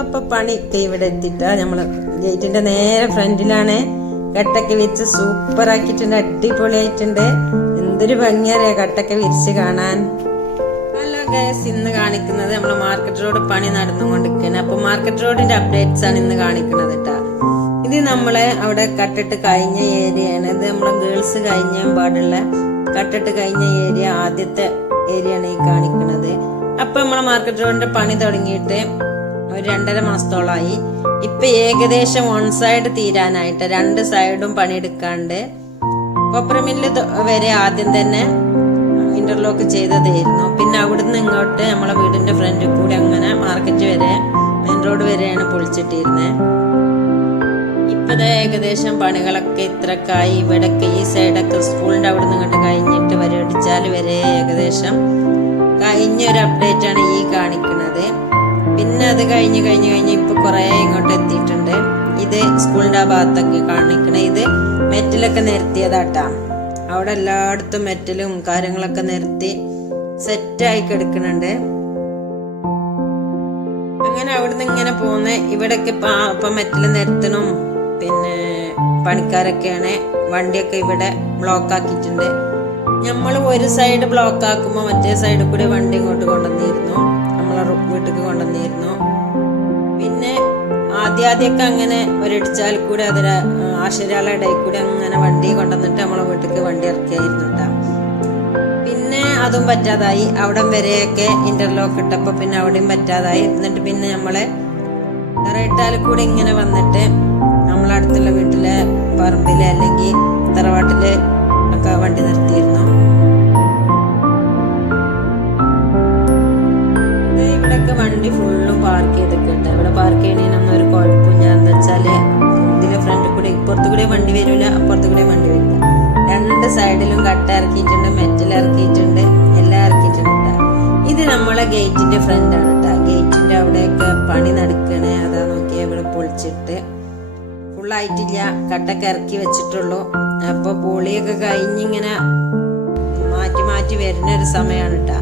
അപ്പൊ പണി ഇവിടെ എത്തിട്ടാ നമ്മൾ ഗേറ്റിന്റെ നേരെ ഫ്രണ്ടിലാണ്. കട്ടൊക്കെ വിരിച്ച് സൂപ്പർ ആക്കിയിട്ടുണ്ട് അടിപൊളിയായിട്ടുണ്ട്. എന്തൊരു ഭംഗിയറിയ കട്ടൊക്കെ വിരിച്ച് കാണാൻ. ഹലോ ഗൈസ് ഇന്ന് കാണിക്കുന്നത് നമ്മൾ മാർക്കറ്റ് റോഡ് പണി നടന്നുകൊണ്ടിരിക്കുന്നത് അപ്പൊ മാർക്കറ്റ് റോഡിന്റെ അപ്ഡേറ്റ്സ് ആണ് ഇന്ന് കാണിക്കുന്നത് കേട്ടാ ഇത് നമ്മളെ അവിടെ കട്ടിട്ട് കഴിഞ്ഞ ഏരിയയാണ്. ഇത് നമ്മളെ ഗേൾസ് കഴിഞ്ഞ പാടുള്ള കട്ടിട്ട് കഴിഞ്ഞ ഏരിയ ആദ്യത്തെ ഏരിയ ആണ് ഈ കാണിക്കുന്നത്. അപ്പൊ നമ്മളെ മാർക്കറ്റ് റോഡിന്റെ പണി തുടങ്ങിയിട്ട് ഒരു രണ്ടര മാസത്തോളമായി ഇപ്പൊ ഏകദേശം വൺ സൈഡ് തീരാനായിട്ട് രണ്ട് സൈഡും പണിയെടുക്കാണ്ട് കൊപ്രമില്ല് വരെ ആദ്യം തന്നെ ഇന്റർലോക്ക് ചെയ്തതായിരുന്നു. പിന്നെ അവിടുന്ന് ഇങ്ങോട്ട് നമ്മളെ വീടിന്റെ ഫ്രണ്ട് കൂടി അങ്ങനെ മാർക്കറ്റ് വരെ മെയിൻ റോഡ് വരെയാണ് പൊളിച്ചിട്ടിരുന്നത് ഇപ്പത് ഏകദേശം പണികളൊക്കെ ഇത്രക്കായി. ഇവിടൊക്കെ ഈ സൈഡൊക്കെ സ്കൂളിന്റെ അവിടെ നിന്ന് ഇങ്ങോട്ട് കഴിഞ്ഞിട്ട് അടിച്ചാൽ വരെ ഏകദേശം കഴിഞ്ഞൊരു അപ്ഡേറ്റ് ആണ് ഈ കാണിക്കുന്നത് പിന്നെ അത് കഴിഞ്ഞ് കഴിഞ്ഞ് കഴിഞ്ഞ് ഇപ്പൊ കുറെ ഇങ്ങോട്ട് എത്തിയിട്ടുണ്ട്. ഇത് സ്കൂളിന്റെ ആ ഭാഗത്തൊക്കെ കാണിക്കണേ. ഇത് മെറ്റലൊക്കെ നിരത്തിയതാട്ടാ അവിടെ എല്ലായിടത്തും മെറ്റലും കാര്യങ്ങളൊക്കെ നിരത്തി സെറ്റായി കിടക്കുന്നുണ്ട് അങ്ങനെ അവിടുന്ന് ഇങ്ങനെ പോകുന്ന ഇവിടൊക്കെ ഇപ്പൊ മെറ്റൽ നിർത്തണം. പിന്നെ പണിക്കാരൊക്കെയാണ്. വണ്ടിയൊക്കെ ഇവിടെ ബ്ലോക്ക് ആക്കിയിട്ടുണ്ട്. നമ്മൾ ഒരു സൈഡ് ബ്ലോക്ക് ആക്കുമ്പോൾ മറ്റേ സൈഡിൽ കൂടി വണ്ടി ഇങ്ങോട്ട് കൊണ്ടുവന്നിരുന്നു വീട്ടിലേക്ക് കൊണ്ടുവന്നിരുന്നു. പിന്നെ ആദ്യാദ്യമൊക്കെ അങ്ങനെ ഒരടിച്ചാൽ കൂടെ അതിന് ആശരാള കൂടി അങ്ങനെ വണ്ടി കൊണ്ടുവന്നിട്ട് നമ്മളെ വീട്ടിലേക്ക് വണ്ടി ഇറക്കിയായിരുന്നു കേട്ടോ പിന്നെ അതും പറ്റാതായി. അവിടം വരെയൊക്കെ ഇന്റർലോക്ക് ഇട്ടപ്പോൾ പിന്നെ അവിടെയും പറ്റാതായി. എന്നിട്ട് പിന്നെ നമ്മളെ തറയിട്ടാൽ കൂടെ ഇങ്ങനെ വന്നിട്ട് നമ്മളടുത്തുള്ള വീട്ടിലെ പറമ്പിലെ അല്ലെങ്കിൽ തറവാട്ടിൽ ഒക്കെ വണ്ടി നിർത്തിയിരുന്നു. വണ്ടി ഫുള്ളും പാർക്ക് ചെയ്തൊക്കെ ഉണ്ട് ഇവിടെ പാർക്ക് ചെയ്യണേനൊന്നും ഒരു കുഴപ്പമില്ല. എന്താ വെച്ചാൽ ഇതിലെ ഫ്രണ്ടിൽ കൂടെ ഇപ്പുറത്തു കൂടെ വണ്ടി വരില്ല അപ്പുറത്തു കൂടെ വണ്ടി വരില്ല. രണ്ട് സൈഡിലും കട്ട ഇറക്കിയിട്ടുണ്ട് മെറ്റൽ ഇറക്കിയിട്ടുണ്ട് എല്ലാം ഇറക്കിയിട്ടുണ്ട് ഇത് നമ്മളെ ഗേറ്റിന്റെ ഫ്രണ്ടാണ് കേട്ടോ ഗേറ്റിന്റെ അവിടെയൊക്കെ പണി നടക്കണേ. അതാ നോക്കിയാൽ ഇവിടെ പൊളിച്ചിട്ട്. ഫുള്ളായിട്ടില്ല കട്ടൊക്കെ ഇറക്കി വെച്ചിട്ടുള്ളൂ. അപ്പൊ പൊളിയൊക്കെ കഴിഞ്ഞിങ്ങനെ മാറ്റി മാറ്റി വരുന്ന ഒരു സമയമാണ് കേട്ടാ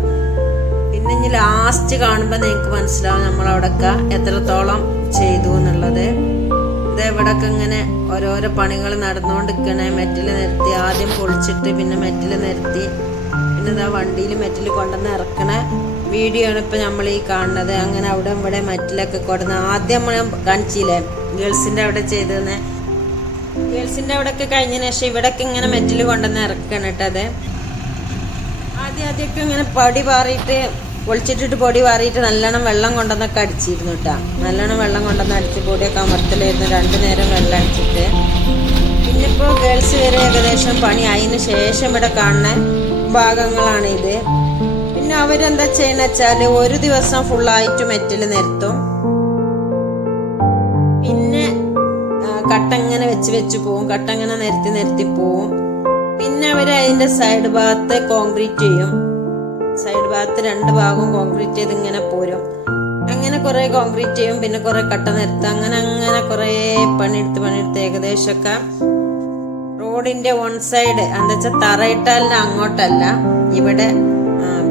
പിന്നെ ഇനി ലാസ്റ്റ് കാണുമ്പോൾ നിങ്ങൾക്ക് മനസ്സിലാവും അവിടെ എത്രത്തോളം ചെയ്തു എന്നുള്ളത്. ഇത് ഇവിടൊക്കെ ഇങ്ങനെ ഓരോരോ പണികൾ നടന്നുകൊണ്ടിരിക്കണേ മെറ്റിൽ നിരത്തി ആദ്യം പൊളിച്ചിട്ട് പിന്നെ മെറ്റിൽ നിരത്തി പിന്നെ ഇതാ വണ്ടിയിൽ മെറ്റിൽ കൊണ്ടുവന്ന് ഇറക്കണ വീഡിയോ ആണ് ഇപ്പം നമ്മൾ ഈ കാണുന്നത്. അങ്ങനെ അവിടെ ഇവിടെ മെറ്റിലൊക്കെ കൊണ്ടുവന്ന് ആദ്യം നമ്മൾ കാണിച്ചില്ലേ? ഗേൾസിന്റെ അവിടെ ചെയ്തതെന്ന്. ഗേൾസിന്റെ അവിടെ ഒക്കെ കഴിഞ്ഞതിന് ശേഷം ഇവിടൊക്കെ ഇങ്ങനെ മെറ്റിൽ കൊണ്ടുവന്ന് ഇറക്കണം കേട്ടത് ആദ്യം ആദ്യമൊക്കെ ഇങ്ങനെ പടി പാറിയിട്ട് പൊളിച്ചിട്ടിട്ട് പൊടി വാറിയിട്ട് നല്ലോണം വെള്ളം കൊണ്ടുവന്നൊക്കെ അടിച്ചിരുന്നു കേട്ടാ നല്ലോണം വെള്ളം കൊണ്ടുവന്ന് അടിച്ച് പൊടിയൊക്കെ അമർത്തലായിരുന്നു. രണ്ടു നേരം വെള്ളം അടിച്ചിട്ട്. പിന്നെ ഇപ്പോൾ ഗേൾസ് വരെ ഏകദേശം പണി അതിന് ശേഷം ഇവിടെ കാണുന്ന ഭാഗങ്ങളാണ് ഇത്. പിന്നെ അവരെന്താ ചെയ്യണ വെച്ചാൽ ഒരു ദിവസം ഫുള്ളായിട്ട് മെറ്റൽ നിരത്തും. പിന്നെ കട്ടങ്ങനെ വെച്ച് വെച്ച് പോവും. കട്ടങ്ങനെ നിരത്തി നിരത്തി പോവും. പിന്നെ അവർ അതിന്റെ സൈഡ് ഭാഗത്ത് കോൺക്രീറ്റ് ചെയ്യും. സൈഡ് ഭാഗത്ത് രണ്ട് ഭാഗവും കോൺക്രീറ്റ് ചെയ്ത് ഇങ്ങനെ പോരും. അങ്ങനെ കുറെ കോൺക്രീറ്റ് ചെയ്യും പിന്നെ കുറെ കട്ട നിരത്തും. അങ്ങനെ അങ്ങനെ കുറെ പണിയെടുത്ത് പണിയെടുത്ത് ഏകദേശമൊക്കെ റോഡിന്റെ വൺ സൈഡ് എന്താ വെച്ചാൽ തറയിട്ടാലിന് അങ്ങോട്ടല്ല. ഇവിടെ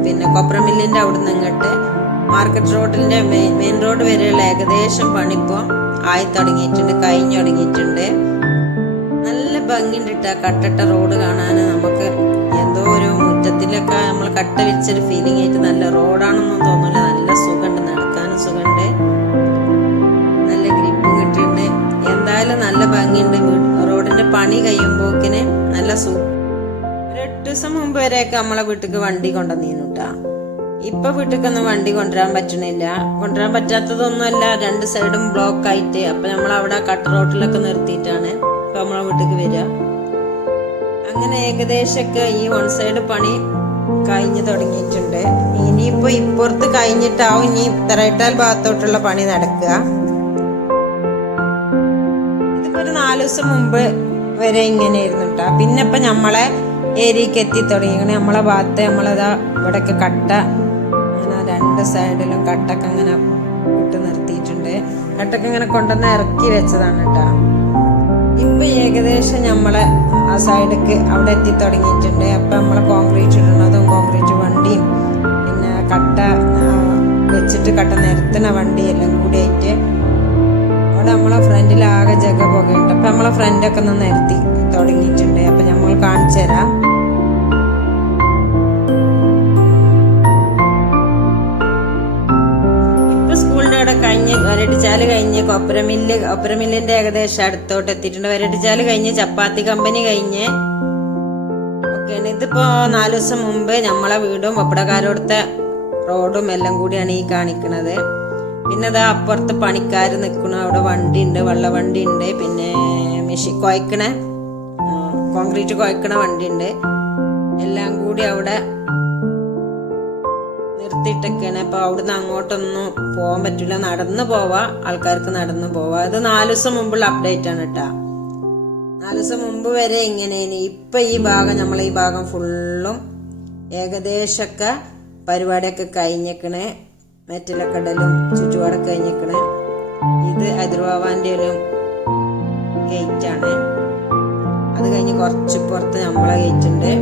പിന്നെ കൊപ്രമില്ലിന്റെ അവിടെ നിന്ന് ഇങ്ങോട്ട് മാർക്കറ്റ് റോഡിന്റെ മെയിൻ റോഡ് വരെയുള്ള ഏകദേശം പണിപ്പോ ആയി തുടങ്ങിയിട്ടുണ്ട് കഴിഞ്ഞു തുടങ്ങിയിട്ടുണ്ട്. നല്ല ഭംഗിയുണ്ട് കട്ടിട്ട കട്ടട്ട റോഡ് കാണാൻ നമുക്ക് മുറ്റത്തിലൊക്കെ നമ്മൾ കട്ട വിരിച്ചൊരു ഫീലിംഗ് ആയിട്ട് നല്ല റോഡാണെന്നൊന്നും തോന്നില്ല നല്ല സുഖമുണ്ട് നടക്കാനും സുഖമുണ്ട് നല്ല ഗ്രിപ്പ് കിട്ടിയിട്ടുണ്ട്. എന്തായാലും നല്ല ഭംഗിയുണ്ട്. റോഡിന്റെ പണി കഴിയുമ്പോക്കിന് നല്ല സൂ ഒരു എട്ട് ദിവസം മുമ്പ് വരെയൊക്കെ നമ്മളെ വീട്ടിൽ വണ്ടി കൊണ്ടുവന്നിരുന്നു കേട്ടാ ഇപ്പൊ വീട്ടിലേക്കൊന്നും വണ്ടി കൊണ്ടുവരാൻ പറ്റണില്ല. കൊണ്ടുവരാൻ പറ്റാത്തതൊന്നുമല്ല രണ്ട് സൈഡും ബ്ലോക്ക് ആയിട്ട്. അപ്പൊ നമ്മൾ അവിടെ കട്ട് റോട്ടിലൊക്കെ നിർത്തിയിട്ടാണ് ഇപ്പൊ നമ്മളെ വീട്ടിലേക്ക് വരിക. അങ്ങനെ ഏകദേശമൊക്കെ ഈ വൺ സൈഡ് പണി കഴിഞ്ഞു തുടങ്ങിയിട്ടുണ്ട്. ഇനിയിപ്പോ ഇപ്പുറത്ത് കഴിഞ്ഞിട്ടാവും ഇനി തറയിട്ടാൽ ഭാഗത്തോട്ടുള്ള പണി നടക്കുക. ഇതിപ്പോ ഒരു നാല് ദിവസം മുമ്പ് വരെ ഇങ്ങനെയായിരുന്നു കേട്ടോ പിന്നെ ഇപ്പൊ നമ്മളെ ഏരിയക്ക് എത്തി തുടങ്ങിയാണ് നമ്മളെ ഭാഗത്ത് നമ്മളതാ ഇവിടെയൊക്കെ കട്ട അങ്ങനെ രണ്ട് സൈഡിലും കട്ടൊക്കെ അങ്ങനെ ഇട്ട് നിർത്തിയിട്ടുണ്ട്. കട്ടൊക്കെ ഇങ്ങനെ കൊണ്ടുവന്ന് ഇറക്കി വെച്ചതാണ് കേട്ടോ ഏകദേശം നമ്മളെ ആ സൈഡിലേക്ക് അവിടെ എത്തി തുടങ്ങിയിട്ടുണ്ട്. അപ്പം നമ്മൾ കോൺക്രീറ്റ് ഇടുന്നതും കോൺക്രീറ്റ് വണ്ടിയും പിന്നെ കട്ട വെച്ചിട്ട് കട്ട നിരത്തുന്ന വണ്ടി എല്ലാം കൂടി അവിടെ നമ്മളെ ഫ്രണ്ടിൽ ആകെ ജഗ പുകയുണ്ട്. അപ്പം നമ്മളെ ഫ്രണ്ടൊക്കെ ഒന്ന് നിരത്തി തുടങ്ങിയിട്ടുണ്ട്. അപ്പം നമ്മൾ കാണിച്ചു തരാം. കഴിഞ്ഞ് വരട്ടിച്ചാൽ കഴിഞ്ഞ് കൊപ്പരമില്ല് കൊപ്പരമില്ലിന്റെ ഏകദേശം അടുത്തോട്ട് എത്തിയിട്ടുണ്ട്. വരട്ടിച്ചാൽ കഴിഞ്ഞ് ചപ്പാത്തി കമ്പനി കഴിഞ്ഞ് ഒക്കെയാണ്. ഇതിപ്പോ നാല് ദിവസം മുമ്പ് നമ്മളെ വീടും പപ്പടക്കാരോടത്തെ റോഡും എല്ലാം കൂടിയാണ് ഈ കാണിക്കണത്. പിന്നെ അതാ അപ്പുറത്ത് പണിക്കാർ നിൽക്കണ അവിടെ വണ്ടി ഉണ്ട് വള്ളവണ്ടി ഉണ്ട് പിന്നെ മെഷീൻ കുഴക്കണ കോൺക്രീറ്റ് കുഴക്കണ വണ്ടി ഉണ്ട് എല്ലാം കൂടി അവിടെ നിർത്തിയിട്ടൊക്കെയാണ് അപ്പൊ അവിടുന്ന് അങ്ങോട്ടൊന്നും പോകാൻ പറ്റില്ല. നടന്നു പോവാ. ആൾക്കാർക്ക് നടന്നു പോവാ. അത് നാല് ദിവസം മുമ്പുള്ള അപ്ഡേറ്റ് ആണ് കേട്ടാ നാല് ദിവസം മുമ്പ് വരെ ഇങ്ങനെയാണ് ഇപ്പൊ ഈ ഭാഗം നമ്മൾ ഈ ഭാഗം ഫുള്ളും ഏകദേശമൊക്കെ പരിപാടിയൊക്കെ കഴിഞ്ഞേക്കണേ. മെറ്റലൊക്കെ ഇടലും ചുറ്റുപാടൊക്കെ കഴിഞ്ഞേക്കണേ. ഇത് അതിർവാന്റെ ഒരു ഗേറ്റ് ആണ്. അത് കഴിഞ്ഞ് കുറച്ച് പുറത്ത് നമ്മളെ ഗേറ്റ് ഉണ്ട്.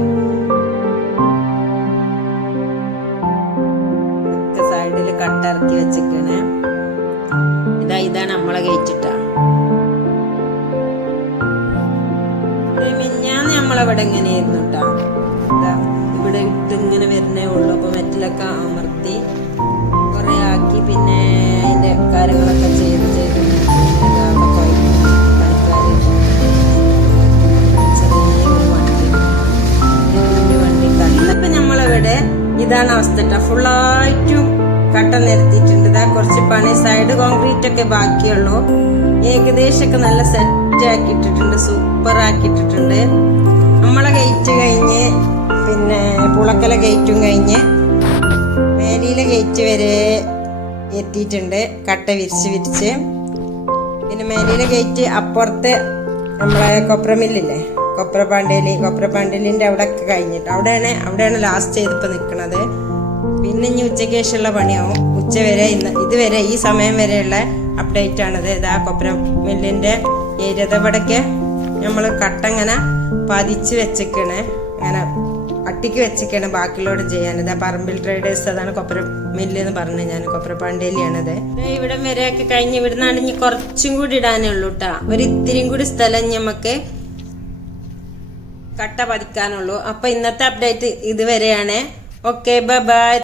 ഇതാണ് നമ്മളെ ഗേറ്റിട്ടാ മിഞ്ഞാന്ന് നമ്മളവിടെ എങ്ങനെയായിരുന്നു കേട്ടാ ഇവിടെ ഇട്ട് ഇങ്ങനെ വരുന്നേ ഉള്ളൂ. അപ്പൊ മെറ്റിലൊക്കെ അമർത്തി കുറെ ആക്കി. പിന്നെ കുറച്ച് പണി സൈഡ് കോൺക്രീറ്റ് ഒക്കെ ബാക്കിയുള്ളൂ. ഏകദേശമൊക്കെ നല്ല സെറ്റ് ആക്കിയിട്ടിട്ടുണ്ട് സൂപ്പർ ആക്കിയിട്ടിട്ടുണ്ട്. നമ്മളെ ഗേറ്റ് കഴിഞ്ഞ് പിന്നെ പുളക്കല ഗേറ്റും കഴിഞ്ഞ് മേലിയിലെ ഗേറ്റ് വരെ എത്തിയിട്ടുണ്ട് കട്ട വിരിച്ച് വിരിച്ച്. പിന്നെ മേലിയിലെ ഗേറ്റ് അപ്പുറത്ത് നമ്മളെ കൊപ്രമില്ലില്ലേ കൊപ്രപാണ്ടേലി കൊപ്രപാണ്ടേലിന്റെ അവിടെ ഒക്കെ കഴിഞ്ഞിട്ട് അവിടെയാണ് അവിടെയാണ് ലാസ്റ്റ് ചെയ്തിപ്പോൾ നിൽക്കുന്നത് പിന്നെ ഇനി ഉച്ചയ്ക്ക് ശേഷമുള്ള പണിയാവും. ഉച്ച വരെ ഇന്ന് ഇതുവരെ ഈ സമയം വരെയുള്ള അപ്ഡേറ്റ് ആണിത് ഇതാ കൊപ്രം മില്ലിന്റെ ഏരിയതവിടൊക്കെ നമ്മൾ കട്ടങ്ങനെ പതിച്ച് വെച്ചേക്കണേ അങ്ങനെ അട്ടിക്ക് വെച്ചേക്കാണ് ബാക്കിയുള്ളവർ ചെയ്യാൻ. ഇതാ പറമ്പിൽ ട്രേഡേഴ്സ് അതാണ് കൊപ്ര മില്ല് എന്ന് പറഞ്ഞത് ഞാൻ. കൊപ്ര പാണ്ടേലിയാണത് ഇവിടെ വരെയൊക്കെ കഴിഞ്ഞ് ഇവിടുന്നാണ് ഇനി കുറച്ചും കൂടി ഇടാനേ ഉള്ളൂ കേട്ടാ ഒരു ഇത്തിരിയും കൂടി സ്ഥലം നമുക്ക് കട്ട പതിക്കാനുള്ളൂ. അപ്പൊ ഇന്നത്തെ അപ്ഡേറ്റ് ഇതുവരെയാണ്. Okay bye